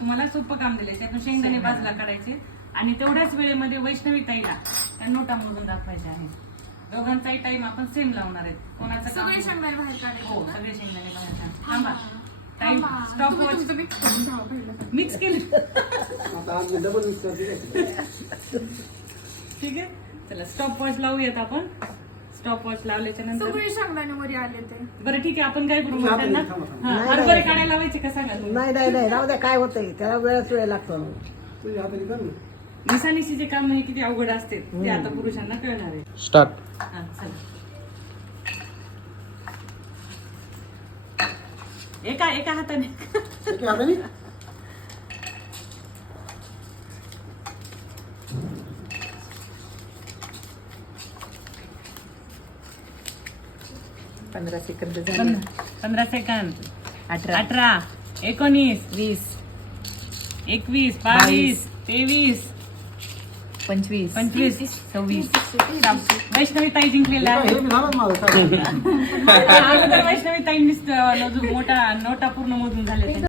तुम्हाला सोपं काम दिलंय. त्यातून शेंगदाणे बाजूला काढायचे आणि तेवढ्याच वेळेमध्ये वैष्णवी ताईला त्या नोटा मोजून दाखवायच्या आहेत. दोघांचाही टाइम आपण सेम लावणार आहे. कोणाचं काम सगळे शेंगदाणे बाहेर काढायचे हो का? सगळे शेंगदाणे बाहेर काढा. थांबा टाइम थांबा. स्टॉप तुम्ही वॉच तुमचं mix करून ठेवा पहिलं. मिक्स केलं. आता आज डबल मिक्स करते. ठीक आहे चला स्टॉप वॉच लावूयात आपण. स्टॉप वॉच लावल्याच्या नंतर सगळे शेंगदाणे वर आले ते. बरं ठीक आहे आपण काय करू थांबा, त्यांना थांबा, थांबा. हा, हरभरे काढायला लावायचे का सांगा तुम्ही? नाही नाही नाही राहू द्या काय होतंय त्याला वेळ लागतो. तुझ्या हाताने कर ना. निसानिशीचे काम हे किती अवघड असते ते आता पुरुषांना कळणार आहे. स्टार्ट. हा, चला. एका हाताने एका हाताने 15 सेकंद झाले. 15 सेकंद 18 18 19 20 21 22 23 25 25 26 वैष्णवी ताई जिंकलेला आहे. हे मी झालं माझं काय. अगोदर वैष्णवी ताईंनीच मोठा नोटा पूर्ण मोजून झाले.